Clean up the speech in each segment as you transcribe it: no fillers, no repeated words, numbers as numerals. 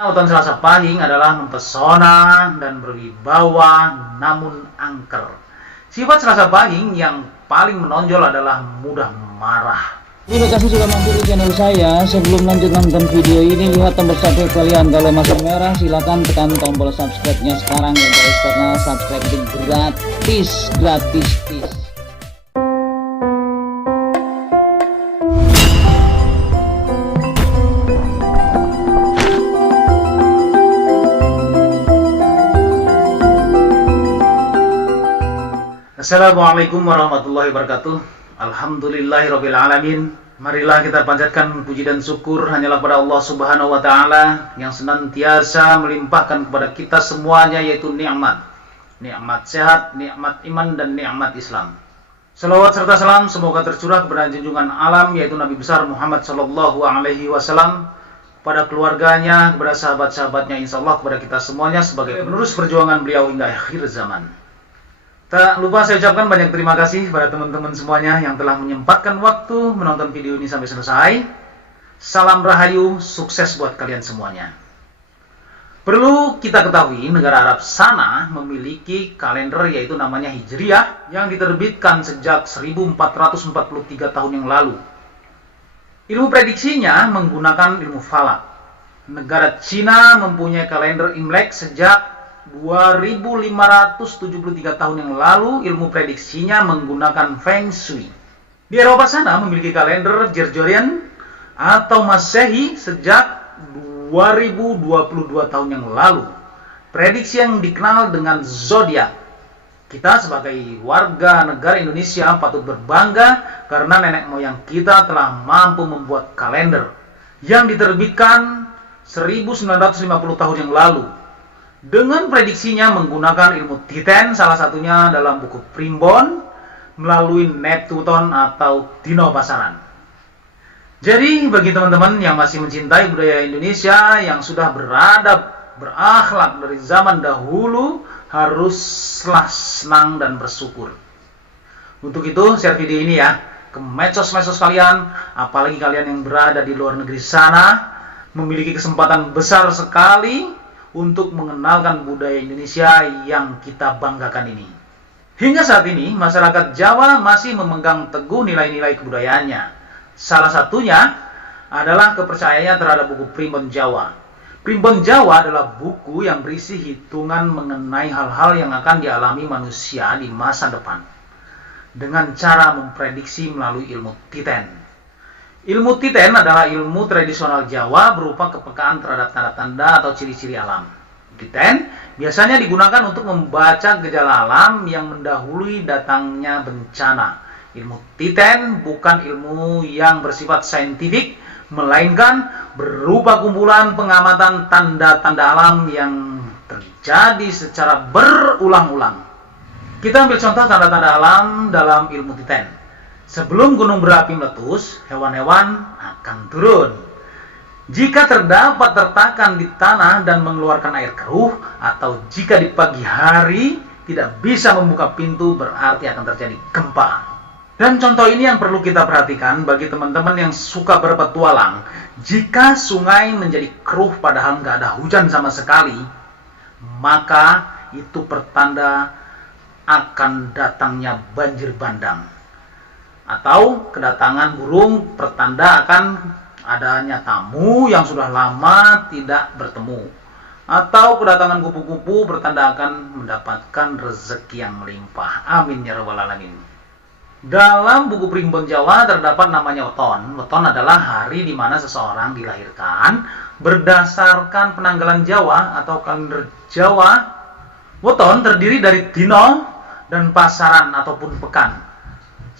Weton Selasa Pahing adalah mempesona dan berwibawa namun angker. Sifat Selasa Pahing yang paling menonjol adalah mudah marah. Terima kasih sudah mampir di channel saya. Sebelum lanjut nonton video ini, lihat tombol subscribe kalian. Kalau masih merah, silahkan tekan tombol subscribe-nya sekarang ya guys, karena subscribe itu gratis. Assalamualaikum warahmatullahi wabarakatuh. Alhamdulillahirabbil alamin. Marilah kita panjatkan puji dan syukur hanyalah kepada Allah Subhanahu wa taala yang senantiasa melimpahkan kepada kita semuanya, yaitu nikmat sehat, nikmat iman, dan nikmat Islam. Salawat serta salam semoga tercurah kepada junjungan alam, yaitu Nabi besar Muhammad sallallahu alaihi wasallam, kepada keluarganya, kepada sahabat-sahabatnya, insyaallah kepada kita semuanya sebagai penerus perjuangan beliau hingga akhir zaman. Tak lupa saya ucapkan banyak terima kasih pada teman-teman semuanya yang telah menyempatkan waktu menonton video ini sampai selesai. Salam rahayu, sukses buat kalian semuanya. Perlu kita ketahui, negara Arab sana memiliki kalender yaitu namanya Hijriyah yang diterbitkan sejak 1443 tahun yang lalu. Ilmu prediksinya menggunakan ilmu falak. Negara Cina mempunyai kalender Imlek sejak 2573 tahun yang lalu. Ilmu prediksinya menggunakan Feng Shui. Di Eropa sana memiliki kalender Gregorian atau Masehi sejak 2022 tahun yang lalu. Prediksi yang dikenal dengan zodiak. Kita sebagai warga negara Indonesia patut berbangga karena nenek moyang kita telah mampu membuat kalender yang diterbitkan 1950 tahun yang lalu. Dengan prediksinya menggunakan ilmu Titen, salah satunya dalam buku Primbon, melalui Neptuton atau Dino Pasaran. Jadi bagi teman-teman yang masih mencintai budaya Indonesia, yang sudah beradab, berakhlak dari zaman dahulu, haruslah senang dan bersyukur. Untuk itu share video ini ya ke medsos-medsos kalian, apalagi kalian yang berada di luar negeri sana, memiliki kesempatan besar sekali untuk mengenalkan budaya Indonesia yang kita banggakan ini. Hingga saat ini, masyarakat Jawa masih memegang teguh nilai-nilai kebudayaannya. Salah satunya adalah kepercayaannya terhadap buku Primbon Jawa. Primbon Jawa adalah buku yang berisi hitungan mengenai hal-hal yang akan dialami manusia di masa depan, dengan cara memprediksi melalui ilmu Titen. Ilmu Titen adalah ilmu tradisional Jawa berupa kepekaan terhadap tanda-tanda atau ciri-ciri alam. Titen biasanya digunakan untuk membaca gejala alam yang mendahului datangnya bencana. Ilmu Titen bukan ilmu yang bersifat saintifik, melainkan berupa kumpulan pengamatan tanda-tanda alam yang terjadi secara berulang-ulang. Kita ambil contoh tanda-tanda alam dalam ilmu Titen. Sebelum gunung berapi meletus, hewan-hewan akan turun. Jika terdapat retakan di tanah dan mengeluarkan air keruh, atau jika di pagi hari tidak bisa membuka pintu, berarti akan terjadi gempa. Dan contoh ini yang perlu kita perhatikan bagi teman-teman yang suka berpetualang. Jika sungai menjadi keruh padahal nggak ada hujan sama sekali, maka itu pertanda akan datangnya banjir bandang. Atau kedatangan burung pertanda akan adanya tamu yang sudah lama tidak bertemu. Atau kedatangan kupu-kupu pertanda akan mendapatkan rezeki yang melimpah. Amin ya rabbal alamin. Dalam buku Primbon Jawa terdapat namanya Weton. Weton adalah hari di mana seseorang dilahirkan berdasarkan penanggalan Jawa atau kalender Jawa. Weton terdiri dari dino dan pasaran ataupun pekan.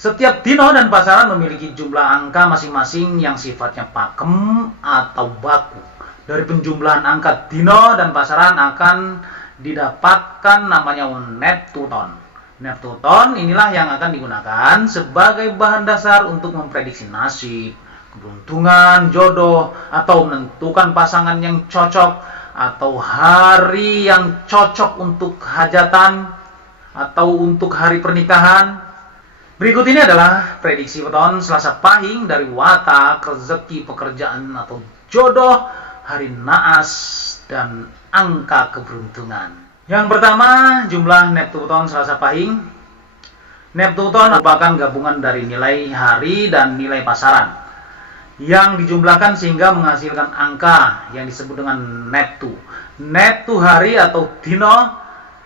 Setiap dino dan pasaran memiliki jumlah angka masing-masing yang sifatnya pakem atau baku. Dari penjumlahan angka dino dan pasaran akan didapatkan namanya Neptuton. Neptuton inilah yang akan digunakan sebagai bahan dasar untuk memprediksi nasib, keberuntungan, jodoh, atau menentukan pasangan yang cocok, atau hari yang cocok untuk hajatan, atau untuk hari pernikahan. Berikut ini adalah prediksi Weton Selasa Pahing dari watak, rezeki, pekerjaan atau jodoh, hari naas, dan angka keberuntungan. Yang pertama, jumlah Neptuton Selasa Pahing. Neptuton merupakan gabungan dari nilai hari dan nilai pasaran yang dijumlahkan sehingga menghasilkan angka yang disebut dengan Neptu. Neptu hari atau dino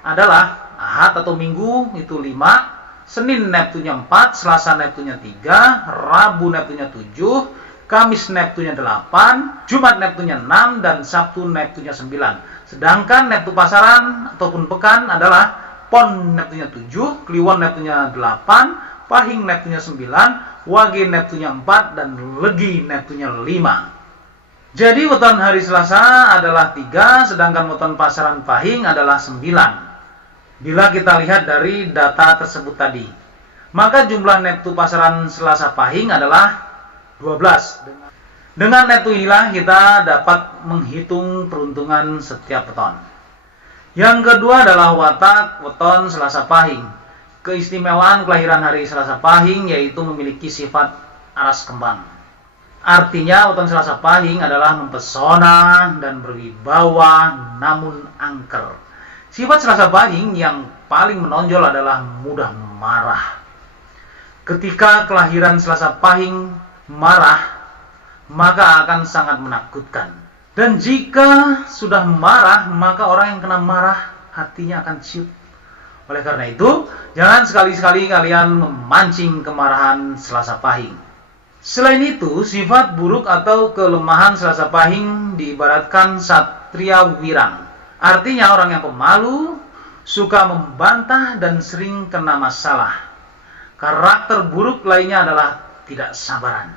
adalah Ahad atau Minggu itu 5, Senin Neptunya 4, Selasa Neptunya 3, Rabu Neptunya 7, Kamis Neptunya 8, Jumat Neptunya 6, dan Sabtu Neptunya 9. Sedangkan Neptu pasaran ataupun pekan adalah Pon Neptunya 7, Kliwon Neptunya 8, Pahing Neptunya 9, Wage Neptunya 4, dan Legi Neptunya 5. Jadi weton hari Selasa adalah 3, sedangkan weton pasaran Pahing adalah 9. Bila kita lihat dari data tersebut tadi, maka jumlah Neptu pasaran Selasa Pahing adalah 12. Dengan Neptu inilah kita dapat menghitung peruntungan setiap weton. Yang kedua adalah watak weton Selasa Pahing. Keistimewaan kelahiran hari Selasa Pahing yaitu memiliki sifat aras kembang. Artinya weton Selasa Pahing adalah mempesona dan berwibawa namun angker. Sifat Selasa Pahing yang paling menonjol adalah mudah marah. Ketika kelahiran Selasa Pahing marah, maka akan sangat menakutkan. Dan jika sudah marah, maka orang yang kena marah hatinya akan ciut. Oleh karena itu, jangan sekali-sekali kalian memancing kemarahan Selasa Pahing. Selain itu, sifat buruk atau kelemahan Selasa Pahing diibaratkan satria wirang. Artinya orang yang pemalu, suka membantah dan sering kena masalah. Karakter buruk lainnya adalah tidak sabaran.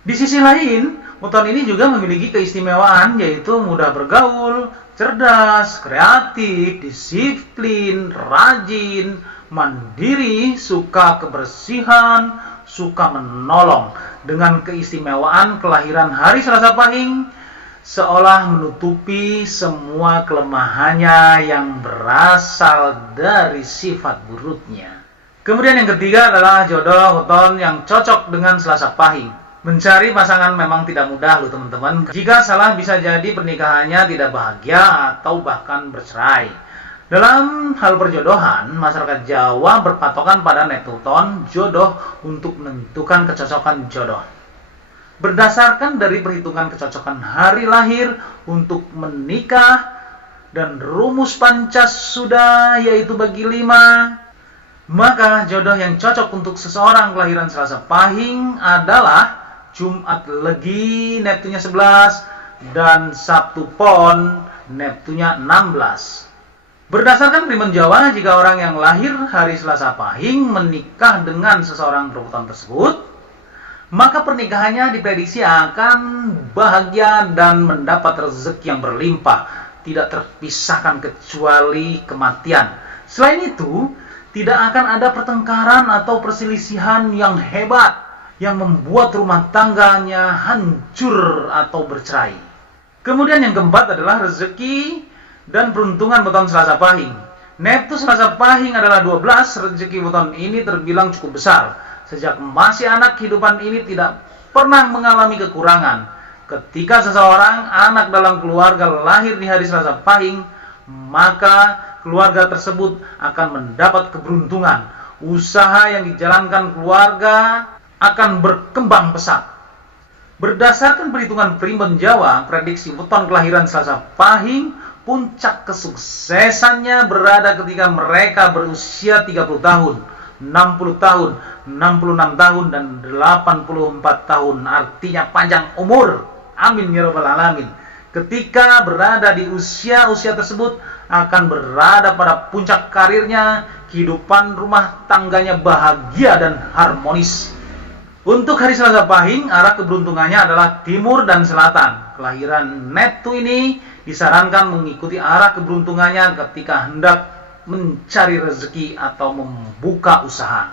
Di sisi lain, weton ini juga memiliki keistimewaan yaitu mudah bergaul, cerdas, kreatif, disiplin, rajin, mandiri, suka kebersihan, suka menolong. Dengan keistimewaan kelahiran hari Selasa Pahing, seolah menutupi semua kelemahannya yang berasal dari sifat buruknya. Kemudian yang ketiga adalah jodoh weton yang cocok dengan Selasa Pahing. Mencari pasangan memang tidak mudah loh teman-teman. Jika salah bisa jadi pernikahannya tidak bahagia atau bahkan bercerai. Dalam hal perjodohan, masyarakat Jawa berpatokan pada Neptuton jodoh untuk menentukan kecocokan jodoh. Berdasarkan dari perhitungan kecocokan hari lahir untuk menikah dan rumus Pancasuda yaitu bagi 5, maka jodoh yang cocok untuk seseorang kelahiran Selasa Pahing adalah Jumat Legi Neptunya 11 dan Sabtu Pon Neptunya 16. Berdasarkan primen Jawa, jika orang yang lahir hari Selasa Pahing menikah dengan seseorang berweton tersebut, maka pernikahannya diprediksi akan bahagia dan mendapat rezeki yang berlimpah, tidak terpisahkan kecuali kematian. Selain itu, tidak akan ada pertengkaran atau perselisihan yang hebat yang membuat rumah tangganya hancur atau bercerai. Kemudian yang keempat adalah rezeki dan peruntungan weton Selasa Pahing. Neptu Selasa Pahing adalah 12, rezeki weton ini terbilang cukup besar. Sejak masih anak, kehidupan ini tidak pernah mengalami kekurangan. Ketika seseorang anak dalam keluarga lahir di hari Selasa Pahing, maka keluarga tersebut akan mendapat keberuntungan. Usaha yang dijalankan keluarga akan berkembang pesat. Berdasarkan perhitungan primen Jawa, prediksi weton kelahiran Selasa Pahing, puncak kesuksesannya berada ketika mereka berusia 30 tahun, 60 tahun, 66 tahun, dan 84 tahun. Artinya panjang umur. Amin ya rabbal alamin. Ketika berada di usia-usia tersebut, akan berada pada puncak karirnya, kehidupan rumah tangganya bahagia dan harmonis. Untuk hari Selasa Pahing, arah keberuntungannya adalah timur dan selatan. Kelahiran Neptu ini disarankan mengikuti arah keberuntungannya ketika hendak mencari rezeki atau membuka usaha.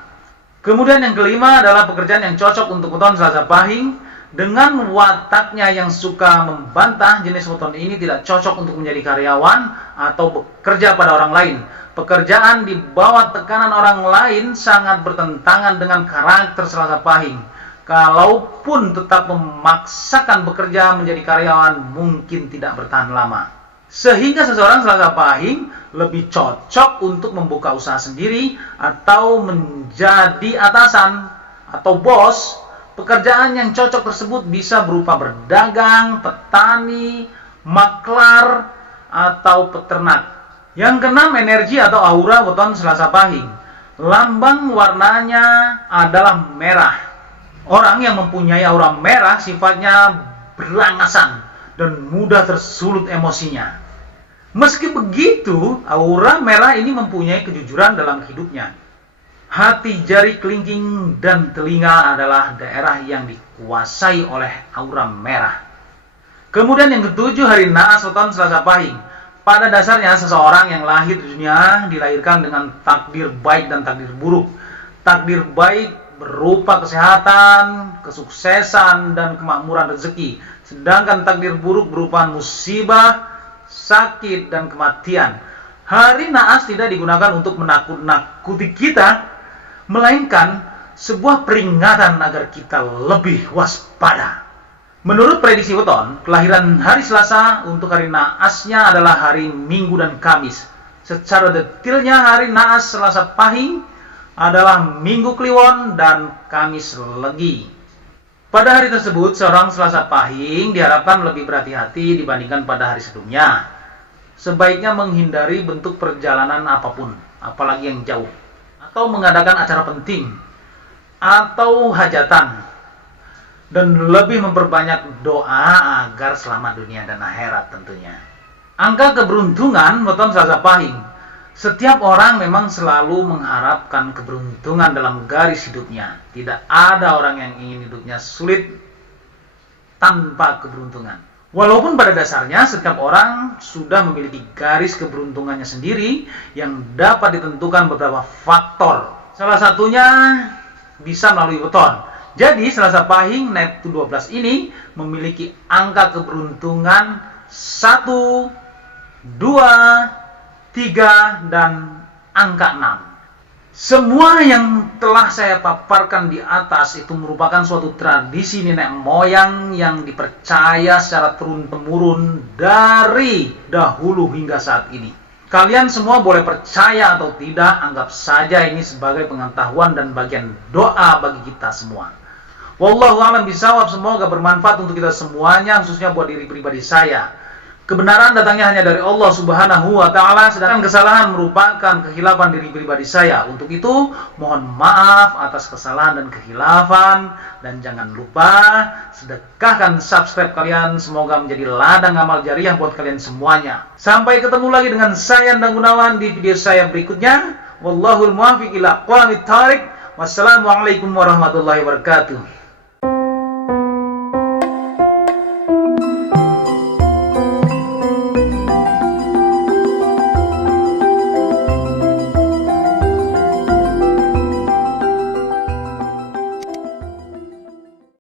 Kemudian yang kelima adalah pekerjaan yang cocok untuk weton Selasa Pahing. Dengan wataknya yang suka membantah, jenis weton ini tidak cocok untuk menjadi karyawan atau bekerja pada orang lain. Pekerjaan di bawah tekanan orang lain sangat bertentangan dengan karakter Selasa Pahing. kalaupun tetap memaksakan bekerja menjadi karyawan mungkin tidak bertahan lama. Sehingga seseorang Selasa Pahing lebih cocok untuk membuka usaha sendiri atau menjadi atasan atau bos. Pekerjaan yang cocok tersebut bisa berupa berdagang, petani, maklar, atau peternak. Yang keenam, energi atau aura weton Selasa Pahing. Lambang warnanya adalah merah. Orang yang mempunyai aura merah sifatnya berangasan dan mudah tersulut emosinya. Meski begitu, aura merah ini mempunyai kejujuran dalam hidupnya. Hati, jari kelingking, dan telinga adalah daerah yang dikuasai oleh aura merah. Kemudian yang ketujuh, hari naas weton Selasa Pahing. Pada dasarnya seseorang yang lahir di dunia dilahirkan dengan takdir baik dan takdir buruk. Takdir baik berupa kesehatan, kesuksesan, dan kemakmuran rezeki. Sedangkan takdir buruk berupa musibah, sakit, dan kematian. Hari naas tidak digunakan untuk menakut-nakuti kita, melainkan sebuah peringatan agar kita lebih waspada. Menurut prediksi weton, kelahiran hari Selasa untuk hari naasnya adalah hari Minggu dan Kamis. Secara detailnya hari naas Selasa Pahing adalah Minggu Kliwon dan Kamis Legi. Pada hari tersebut, seorang Selasa Pahing diharapkan lebih berhati-hati dibandingkan pada hari sebelumnya. Sebaiknya menghindari bentuk perjalanan apapun, apalagi yang jauh, atau mengadakan acara penting, atau hajatan, dan lebih memperbanyak doa agar selamat dunia dan akhirat tentunya. Angka keberuntungan weton Selasa Pahing. Setiap orang memang selalu mengharapkan keberuntungan dalam garis hidupnya. Tidak ada orang yang ingin hidupnya sulit tanpa keberuntungan. Walaupun pada dasarnya setiap orang sudah memiliki garis keberuntungannya sendiri yang dapat ditentukan beberapa faktor. Salah satunya bisa melalui weton. Jadi Selasa Pahing Neptu 12 ini memiliki angka keberuntungan 1, 2, 3, dan angka 6. Semua yang telah saya paparkan di atas itu merupakan suatu tradisi nenek moyang yang dipercaya secara turun-temurun dari dahulu hingga saat ini. Kalian semua boleh percaya atau tidak, anggap saja ini sebagai pengetahuan dan bagian doa bagi kita semua. Wallahu a'lam bishawab, semoga bermanfaat untuk kita semuanya, khususnya buat diri pribadi saya. Kebenaran datangnya hanya dari Allah Subhanahu wa Ta'ala, sedangkan kesalahan merupakan kehilafan diri pribadi saya. Untuk itu, mohon maaf atas kesalahan dan kehilafan, dan jangan lupa sedekahkan subscribe kalian, semoga menjadi ladang amal jariah buat kalian semuanya. Sampai ketemu lagi dengan saya Endang Gunawan di video saya berikutnya. Wallahul muwaffiq ila aqwamit thoriq. Wassalamualaikum warahmatullahi wabarakatuh.